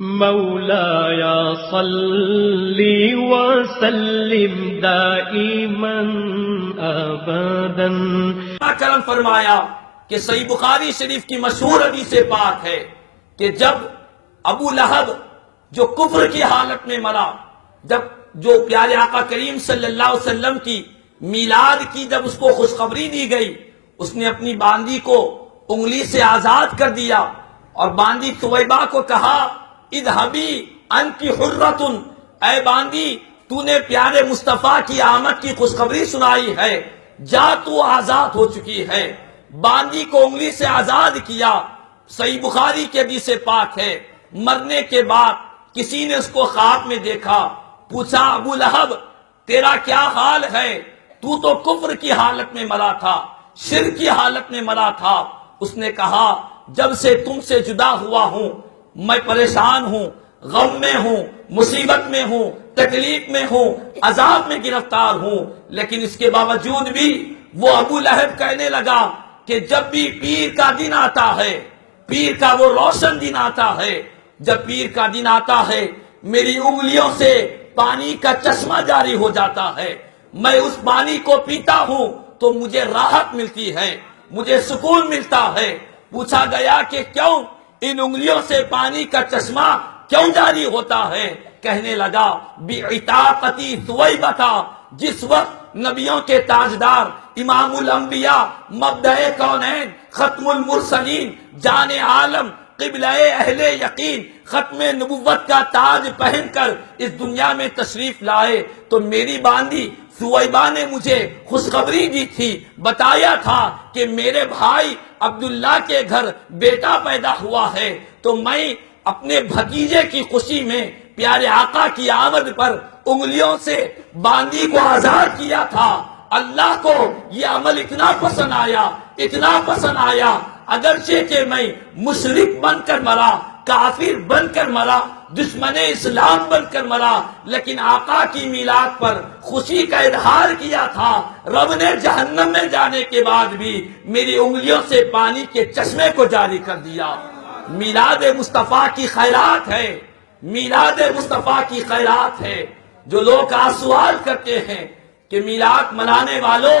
مولاي صل وسلم دائما ابدا۔ کرم فرمایا کہ صحیح بخاری شریف کی مشہور حدیث پاک ہے کہ جب ابو لہب جو کفر کی حالت میں مرا، جب جو پیارے آقا کریم صلی اللہ علیہ وسلم کی میلاد کی جب اس کو خوشخبری دی گئی، اس نے اپنی باندی کو انگلی سے آزاد کر دیا اور باندی ثویبہ کو کہا اذهبی انت حرۃ، اے باندی تو نے پیارے مصطفیٰ کی آمد کی خوشخبری سنائی ہے، جا تو آزاد ہو چکی ہے۔ باندی کو انگلی سے آزاد کیا۔ صحیح بخاری کے حدیث پاک ہے، مرنے کے بعد کسی نے اس کو خواب میں دیکھا، پوچھا ابو لہب تیرا کیا حال ہے؟ تو کفر کی حالت میں مرا تھا، شرک کی حالت میں مرا تھا۔ اس نے کہا جب سے تم سے جدا ہوا ہوں میں پریشان ہوں، غم میں ہوں، مصیبت میں ہوں، تکلیف میں ہوں، عذاب میں گرفتار ہوں، لیکن اس کے باوجود بھی وہ ابو لہب کہنے لگا کہ جب بھی پیر کا دن آتا ہے، پیر کا وہ روشن دن آتا ہے، جب پیر کا دن آتا ہے میری انگلیوں سے پانی کا چشمہ جاری ہو جاتا ہے، میں اس پانی کو پیتا ہوں تو مجھے راحت ملتی ہے، مجھے سکون ملتا ہے۔ پوچھا گیا کہ کیوں ان انگلیوں سے پانی کا چشمہ کیوں جاری ہوتا ہے؟ کہنے لگا بعتاقتی ثویبہ، جس وقت نبیوں کے تاجدار، امام الانبیاء، مبدأ کونین، ختم المرسلین، جان عالم، قبلہ اہل یقین، ختم نبوت کا تاج پہن کر اس دنیا میں تشریف لائے تو میری باندی ثویبہ نے مجھے خوشخبری دی تھی، بتایا تھا کہ میرے بھائی عبداللہ کے گھر بیٹا پیدا ہوا ہے، تو میں اپنے بھتیجے کی خوشی میں پیارے آقا کی آمد پر انگلیوں سے باندی کو آزاد کیا تھا۔ اللہ کو یہ عمل اتنا پسند آیا، اتنا پسند آیا، اگرچہ کہ میں مشرک بن کر مرا، کافر بن کر مرا، دشمن اسلام بن کر مرا، لیکن آقا کی میلاد پر خوشی کا اظہار کیا تھا۔ رب نے جہنم میں جانے کے بعد بھی میری انگلیوں سے پانی کے چشمے کو جاری کر دیا۔ میلاد مصطفیٰ کی خیرات ہے، میلاد مصطفیٰ کی خیرات ہے۔ جو لوگ آج سوال کرتے ہیں کہ میلاد منانے والوں،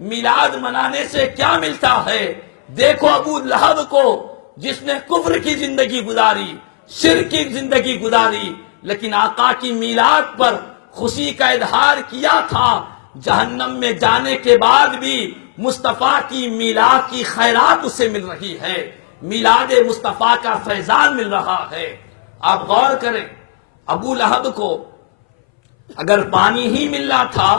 میلاد منانے سے کیا ملتا ہے؟ دیکھو ابو لہب کو جس نے کفر کی زندگی گزاری، شرک کی زندگی گزاری، لیکن آقا کی میلاد پر خوشی کا اظہار کیا تھا، جہنم میں جانے کے بعد بھی مصطفیٰ کی میلاد کی خیرات اسے مل رہی ہے، میلاد مصطفیٰ کا فیضان مل رہا ہے۔ آپ غور کریں، ابو لہب کو اگر پانی ہی ملنا تھا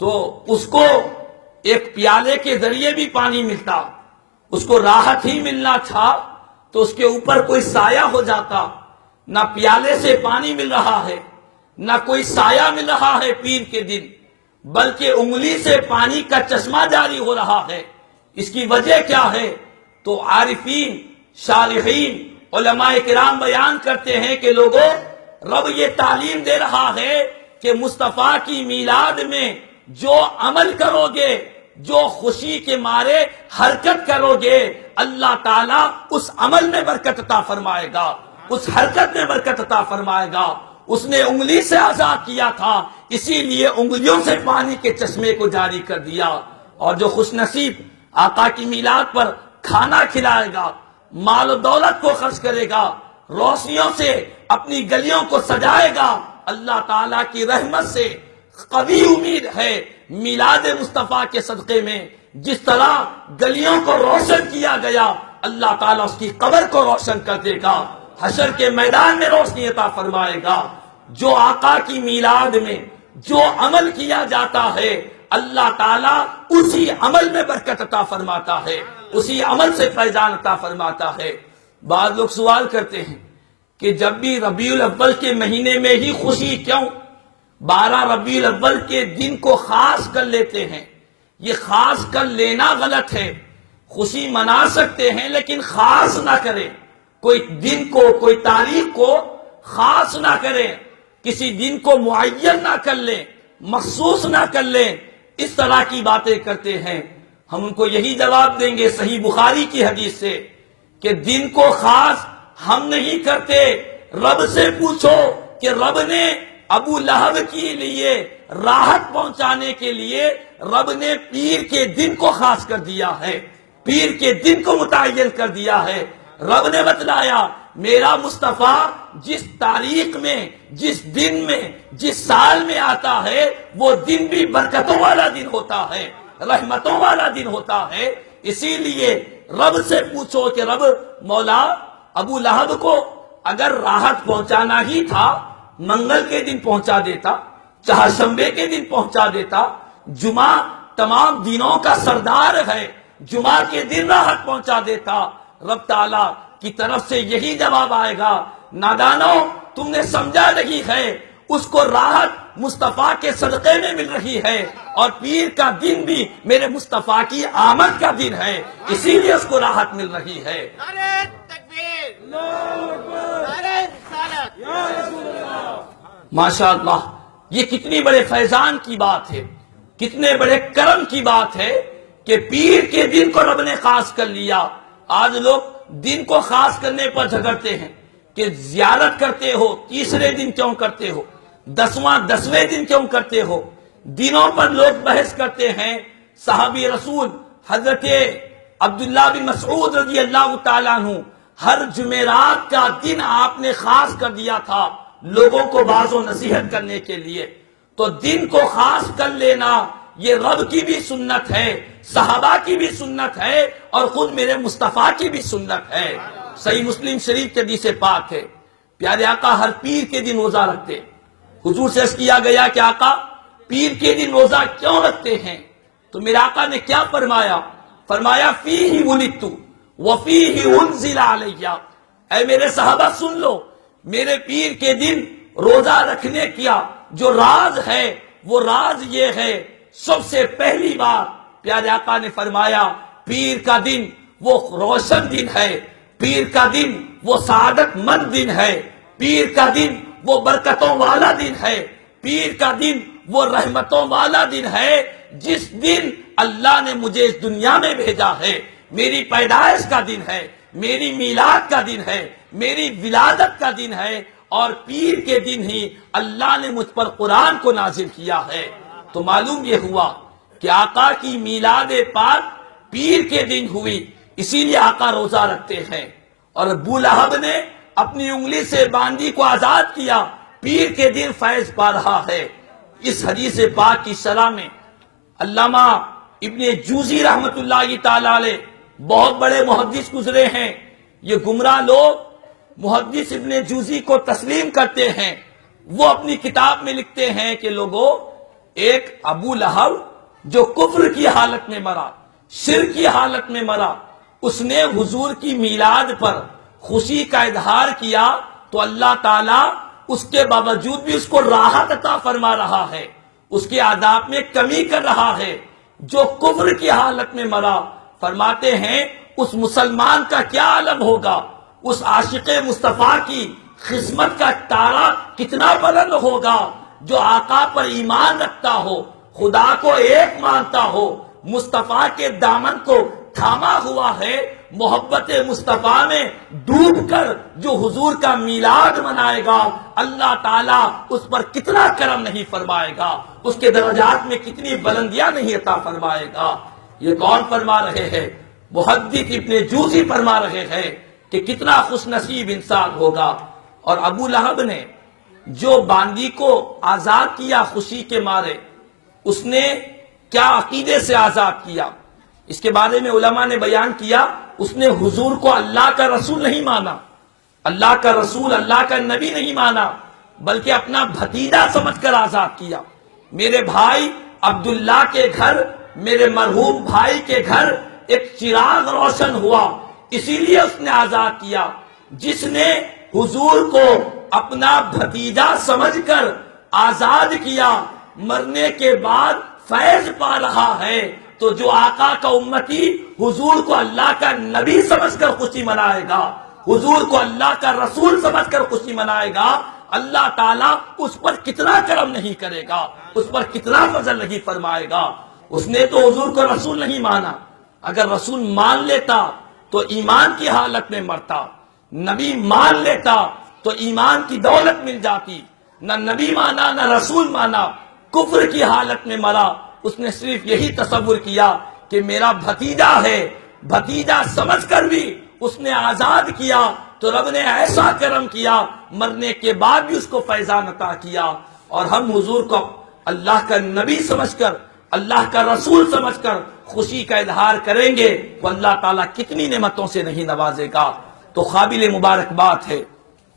تو اس کو ایک پیالے کے ذریعے بھی پانی ملتا، اس کو راحت ہی ملنا تھا تو اس کے اوپر کوئی سایہ ہو جاتا۔ نہ پیالے سے پانی مل رہا ہے، نہ کوئی سایہ مل رہا ہے پیر کے دن، بلکہ انگلی سے پانی کا چشمہ جاری ہو رہا ہے۔ اس کی وجہ کیا ہے؟ تو عارفین، شارحین، علماء کرام بیان کرتے ہیں کہ لوگوں، رب یہ تعلیم دے رہا ہے کہ مصطفیٰ کی میلاد میں جو عمل کرو گے، جو خوشی کے مارے حرکت کرو گے، اللہ تعالیٰ اس عمل میں برکت عطا فرمائے گا، اس حرکت میں برکت عطا فرمائے گا۔ اس نے انگلی سے آزاد کیا تھا، اسی لیے انگلیوں سے پانی کے چشمے کو جاری کر دیا۔ اور جو خوش نصیب آقا کی میلاد پر کھانا کھلائے گا، مال و دولت کو خرچ کرے گا، روشنیوں سے اپنی گلیوں کو سجائے گا، اللہ تعالیٰ کی رحمت سے قوی امید ہے میلاد مصطفیٰ کے صدقے میں جس طرح گلیوں کو روشن کیا گیا، اللہ تعالیٰ اس کی قبر کو روشن کر دے گا، حشر کے میدان میں روشنی عطا فرمائے گا۔ جو آقا کی میلاد میں جو عمل کیا جاتا ہے، اللہ تعالیٰ اسی عمل میں برکت عطا فرماتا ہے، اسی عمل سے فیضان عطا فرماتا ہے۔ بعض لوگ سوال کرتے ہیں کہ جب بھی ربیع الاول کے مہینے میں ہی خوشی کیوں؟ 12 ربیع الاول کے دن کو خاص کر لیتے ہیں، یہ خاص کر لینا غلط ہے۔ خوشی منا سکتے ہیں لیکن خاص نہ کریں، کوئی دن کو، کوئی تاریخ کو خاص نہ کریں، کسی دن کو معین نہ کر لیں، مخصوص نہ کر لیں، اس طرح کی باتیں کرتے ہیں۔ ہم ان کو یہی جواب دیں گے صحیح بخاری کی حدیث سے کہ دن کو خاص ہم نہیں کرتے، رب سے پوچھو کہ رب نے ابو لہب کے لیے راحت پہنچانے کے لیے رب نے پیر کے دن کو خاص کر دیا ہے، پیر کے دن کو متعین کر دیا ہے۔ رب نے بتلایا میرا مصطفیٰ جس تاریخ میں، جس دن میں، جس سال میں آتا ہے وہ دن بھی برکتوں والا دن ہوتا ہے، رحمتوں والا دن ہوتا ہے۔ اسی لیے رب سے پوچھو کہ رب مولا ابو لہب کو اگر راحت پہنچانا ہی تھا منگل کے دن پہنچا دیتا، چہارشنبے کے دن پہنچا دیتا، جمعہ تمام دنوں کا سردار ہے، جمعہ کے دن راحت پہنچا دیتا۔ رب تعالیٰ کی طرف سے یہی جواب آئے گا، نادانو تم نے سمجھا نہیں ہے، اس کو راحت مصطفیٰ کے صدقے میں مل رہی ہے، اور پیر کا دن بھی میرے مصطفیٰ کی آمد کا دن ہے، اسی لیے اس کو راحت مل رہی ہے۔ نعرہ تکبیر، نعرہ رسالت، ماشاء اللہ، یہ کتنی بڑے فیضان کی بات ہے، کتنے بڑے کرم کی بات ہے کہ پیر کے دن کو رب نے خاص کر لیا۔ آج لوگ دن کو خاص کرنے پر جھگڑتے ہیں کہ زیارت کرتے ہو تیسرے دن کیوں کرتے ہو، 10ویں دن کیوں کرتے ہو، دنوں پر لوگ بحث کرتے ہیں۔ صحابی رسول حضرت عبداللہ بن مسعود رضی اللہ تعالیٰ عنہ ہر جمعرات کا دن آپ نے خاص کر دیا تھا لوگوں کو باز و نصیحت کرنے کے لیے۔ تو دن کو خاص کر لینا یہ رب کی بھی سنت ہے، صحابہ کی بھی سنت ہے، اور خود میرے مصطفیٰ کی بھی سنت ہے۔ صحیح مسلم شریف کے حدیث پاک ہے، پیارے آقا ہر پیر کے دن روزہ رکھتے۔ حضور سے عرض کیا گیا کہ آقا پیر کے دن روزہ کیوں رکھتے ہیں؟ تو میرے آقا نے کیا فرمایا؟ فرمایا فیہ ولدت وفیہ انزل علیہ۔ اے میرے صحابہ سن لو، میرے پیر کے دن روزہ رکھنے کیا جو راز ہے وہ راز یہ ہے، سب سے پہلی بات پیارے آقا نے فرمایا پیر کا دن وہ روشن دن ہے، پیر کا دن وہ سعادت مند دن ہے، پیر کا دن وہ برکتوں والا دن ہے، پیر کا دن وہ رحمتوں والا دن ہے، جس دن اللہ نے مجھے اس دنیا میں بھیجا ہے، میری پیدائش کا دن ہے، میری میلاد کا دن ہے، میری ولادت کا دن ہے، اور پیر کے دن ہی اللہ نے مجھ پر قرآن کو نازل کیا ہے۔ تو معلوم یہ ہوا کہ آقا کی میلاد پاک پیر کے دن ہوئی، اسی لیے آقا روزہ رکھتے ہیں۔ اور ابو لہب نے اپنی انگلی سے باندی کو آزاد کیا، پیر کے دن فیض پا رہا ہے۔ اس حدیث پاک کی شرح میں علامہ ابن جوزی رحمت اللہ تعالی علیہ بہت بڑے محدث گزرے ہیں، یہ گمراہ لوگ محدث ابن جوزی کو تسلیم کرتے ہیں۔ وہ اپنی کتاب میں لکھتے ہیں کہ لوگوں، ایک ابو لہب جو کفر کی حالت میں مرا، شرک کی حالت میں مرا، اس نے حضور کی میلاد پر خوشی کا اظہار کیا تو اللہ تعالیٰ اس کے باوجود بھی اس کو راحت عطا فرما رہا ہے، اس کے عذاب میں کمی کر رہا ہے۔ جو کفر کی حالت میں مرا، فرماتے ہیں اس مسلمان کا کیا عالم ہوگا، اس عاشق مصطفیٰ کی قسمت کا تارا کتنا بلند ہوگا جو آقا پر ایمان رکھتا ہو، خدا کو ایک مانتا ہو، مصطفیٰ کے دامن کو تھاما ہوا ہے، محبت مصطفیٰ میں ڈوب کر جو حضور کا میلاد منائے گا، اللہ تعالیٰ اس پر کتنا کرم نہیں فرمائے گا، اس کے درجات میں کتنی بلندیاں نہیں عطا فرمائے گا۔ یہ کون فرما رہے ہیں؟ محدث ابن جوزی فرما رہے ہیں کہ کتنا خوش نصیب انسان ہوگا۔ اور ابو لہب نے جو باندی کو آزاد کیا خوشی کے مارے، اس نے کیا عقیدے سے آزاد کیا، اس کے بارے میں علماء نے بیان کیا۔ اس نے حضور کو اللہ کا رسول نہیں مانا، اللہ کا رسول، اللہ کا نبی نہیں مانا، بلکہ اپنا بھتیجا سمجھ کر آزاد کیا۔ میرے بھائی عبداللہ کے گھر، میرے مرحوم بھائی کے گھر ایک چراغ روشن ہوا، اسی لیے اس نے آزاد کیا۔ جس نے حضور کو اپنا بھتیجا سمجھ کر آزاد کیا، مرنے کے بعد فیض پا رہا ہے، تو جو آقا کا امتی حضور کو اللہ کا نبی سمجھ کر خوشی منائے گا، حضور کو اللہ کا رسول سمجھ کر خوشی منائے گا، اللہ تعالیٰ اس پر کتنا کرم نہیں کرے گا، اس پر کتنا فضل نہیں فرمائے گا۔ اس نے تو حضور کو رسول نہیں مانا، اگر رسول مان لیتا تو ایمان کی حالت میں مرتا، نبی مان لیتا تو ایمان کی دولت مل جاتی. نہ نبی مانا نہ رسول مانا، کفر کی حالت میں مرا. اس نے صرف یہی تصور کیا کہ میرا بھتیجا ہے، بھتیجا سمجھ کر بھی اس نے آزاد کیا تو رب نے ایسا کرم کیا، مرنے کے بعد بھی اس کو فیضان عطا کیا. اور ہم حضور کو اللہ کا نبی سمجھ کر، اللہ کا رسول سمجھ کر خوشی کا اظہار کریں گے تو اللہ تعالیٰ کتنی نعمتوں سے نہیں نوازے گا. تو قابل مبارکباد ہے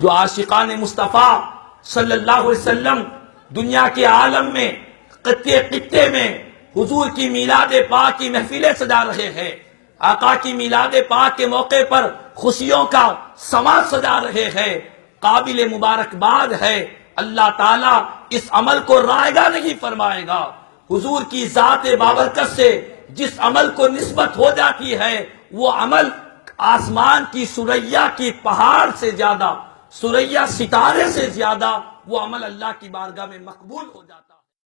جو عاشقان مصطفیٰ صلی اللہ علیہ وسلم دنیا کے عالم میں خطے خطے میں حضور کی میلاد پاک کی محفلیں سجا رہے ہیں. آقا کی میلاد پاک کے موقع پر خوشیوں کا سما سجا رہے ہیں. قابل مبارکباد ہے، اللہ تعالیٰ اس عمل کو رائگاں نہیں فرمائے گا. حضور کی ذات بابرکت سے جس عمل کو نسبت ہو جاتی ہے وہ عمل آسمان کی ثریا کی پہاڑ سے زیادہ، ثریا ستارے سے زیادہ وہ عمل اللہ کی بارگاہ میں مقبول ہو جاتا ہے.